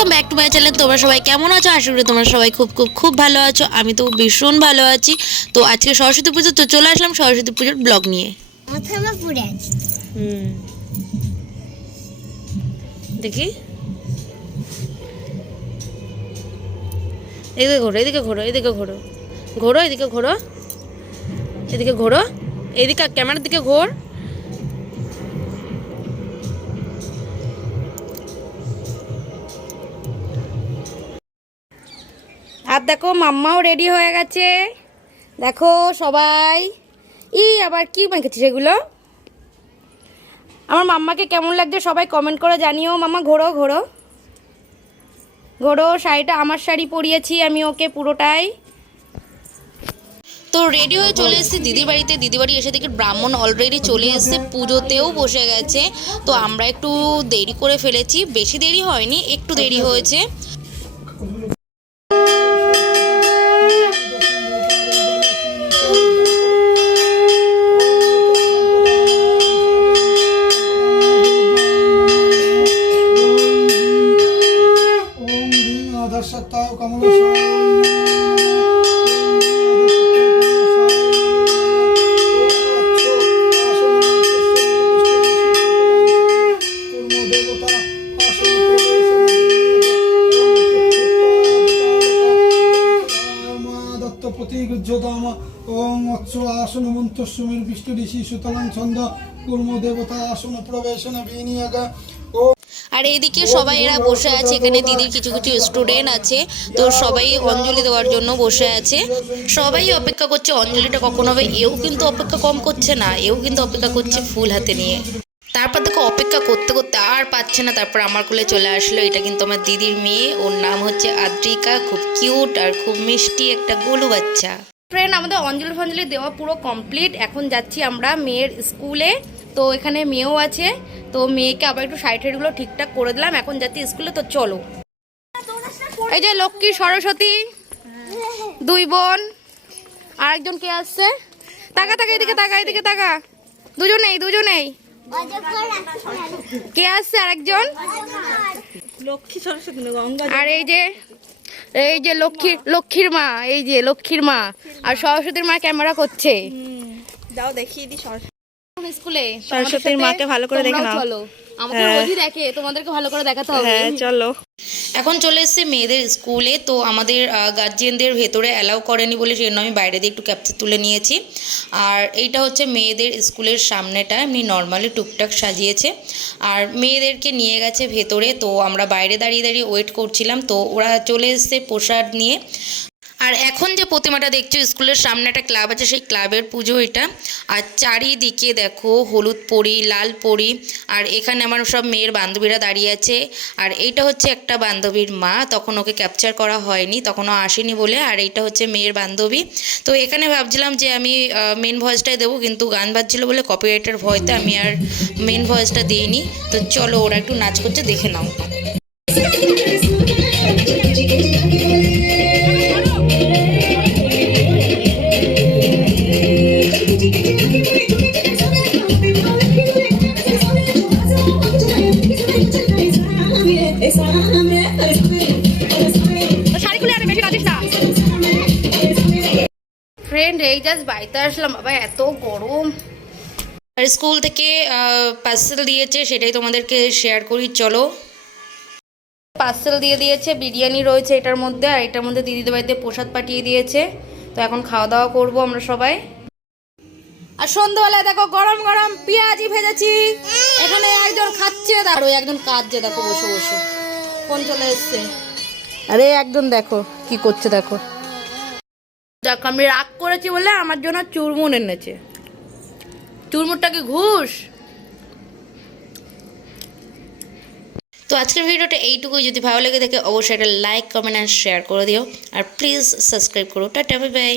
Two my channel. তোমরা সবাই কেমন আছো? আশা করি তোমরা সবাই খুব খুব খুব ভালো আছো। আমি তো ভীষণ ভালো আছি। তো আজকে সরস্বতী পুজো তো চলে আসলাম সরস্বতী পুজোর ব্লগ নিয়ে। মাথাটা পুড়ে আছে। হুম। দেখি। এদিকে ঘোরো এদিকে ঘোরো এদিকে ঘোরো। ঘোরো এদিকে ঘোরো। এদিকে ঘোরো। এদিকে ক্যামেরার দিকে ঘোর। আর দেখো মাম্মাও রেডি হয়ে গেছে। দেখো সবাই। ই আবার কি মেখেছিস এগুলো? আমার মাম্মাকে কেমন লাগছে সবাই কমেন্ট করে জানিও। মাম্মা ঘোরো ঘোরো। ঘোরো শাড়িটা আমার শাড়ি পরিয়েছি আমি ওকে পুরোটাই। তো রেডি হয়ে চলে এসেছি দিদির বাড়িতে। দিদি বাড়ি এসে দেখি ব্রাহ্মণ অলরেডি চলে এসেছে পুজোতেও বসে গেছে। তো আমরা একটু দেরি করে ফেলেছি বেশি দেরি হয়নি একটু দেরি হয়েছে। আসন ঋষি সুতলাং ছন্দ কুর্ম দেবতা আসন প্রবেশন বিনিয়োগ ও আর এইদিকে সবাই এরা বসে আছে এখানে দিদির কিছু কিছু স্টুডেন্ট আছে তো সবাই অঞ্জলি দেওয়ার জন্য বসে আছে। সবাই অপেক্ষা করছে অঞ্জলিটা কখন হবে? এও কিন্তু অপেক্ষা কম করছে না এও কিন্তু অপেক্ষা করছে ফুল হাতে নিয়ে। তারপর দেখো অপেক্ষা করতে করতে আর পাচ্ছে না তারপর আমার কোলে চলে আসলো এটা কিন্তু আমার দিদির মেয়ে ওর নাম হচ্ছে আদ্রিকা খুব কিউট আর খুব মিষ্টি একটা গোলু বাচ্চা। ফ্রেন্ড আমাদের অঞ্জলি ফঞ্জলি দেওয়া পুরো কমপ্লিট এখন যাচ্ছি আমরা মেয়ের স্কুলে। তো এখানে মেয়েও আছে। তো মেয়েকে আবার একটু সাইড সাইডগুলো ঠিকঠাক করে দিলাম। এখন যাচ্ছি স্কুলে। তো চলো। এই যে লক্ষ্মী সরস্বতী দুই বোন। আরেকজন কে আসছে? তাকা তাকা এদিকে তাকা এদিকে তাকা। দুজনেই দুজনেই। কে আসছে আরেকজন? লক্ষ্মী সরস্বতী আর এই যে এই যে লক্ষ্মীর লক্ষ্মীর মা এই যে লক্ষ্মীর মা। আর সরস্বতীর মা ক্যামেরা করছে। যাও দেখিয়ে দি সরস্বতী। স্কুলে? সরস্বতীর মাকে ভালো করে দেখে নাও। চলো। আমাদের হ্যাঁ। রোজই দেখে তোমাদেরকে ভালো করে দেখাতে হবে। হ্যাঁ চলো। এখন চলে এসছে মেয়েদের স্কুলে, তো আমাদের গার্জিয়ানদের ভেতরে অ্যালাউ করেনি বলে সেই আমি বাইরে দিয়ে একটু ক্যাপচার তুলে নিয়েছি। আর এইটা হচ্ছে মেয়েদের স্কুলের সামনেটা, এমনি নর্মালি টুকটাক সাজিয়েছে। আর মেয়েদেরকে নিয়ে গেছে ভেতরে, তো আমরা বাইরে দাঁড়িয়ে দাঁড়িয়ে ওয়েট করছিলাম, তো ওরা চলে এসছে প্রসাদ নিয়ে। আর এখন যে প্রতিমাটা দেখছ, স্কুলের সামনে একটা ক্লাব আছে, সেই ক্লাবের পুজো এটা। আর চারিদিকে দেখো, হলুদ পরি, লাল পরি, আর এখানে আমার সব মেয়ের বান্ধবীরা দাঁড়িয়ে আছে। আর এইটা হচ্ছে একটা বান্ধবীর মা, তখন ওকে ক্যাপচার করা হয়নি, তখনও আসেনি বলে। আর এইটা হচ্ছে মেয়ের বান্ধবী। তো এখানে ভাবছিলাম যে আমি মেন ভয়েসটাই দেবো, কিন্তু গান বাজছিল বলে কপিরাইটের ভয়তে আমি আর মেন ভয়েসটা দিইনি। তো চলো, ওরা একটু নাচ করছে, দেখে নাও। ফ্রেন্ড এই জাস্ট বাড়িতে আসলাম। বাবা এত গরম। আর স্কুল থেকে পার্সেল দিয়েছে সেটাই তোমাদেরকে শেয়ার করি চলো। পার্সেল দিয়ে দিয়েছে বিরিয়ানি রয়েছে এটার মধ্যে আর এটার মধ্যে দিদিদের বাড়িতে প্রসাদ পাঠিয়ে দিয়েছে। তো এখন খাওয়া দাওয়া করব আমরা সবাই। আর সন্ধ্যাবেলায় দেখো গরম গরম পেঁয়াজি ভেজেছি। এখানে একজন খাচ্ছে আর ওই একজন কাঁদছে দেখো বসে বসে। ফোন চলে এসছে। আরে একজন দেখো কি করছে দেখো। দেখ, আমি রাগ করেছি বলে আমার জন্য চুরমুন এনেছে। চুরমুরটা কি ঘুষ। তো আজকের ভিডিওটা এইটুকুই। যদি ভালো লেগে থাকে, অবশ্যই একটা লাইক কমেন্ট আর শেয়ার করে দিও। আর প্লিজ সাবস্ক্রাইব করো। Tata bye bye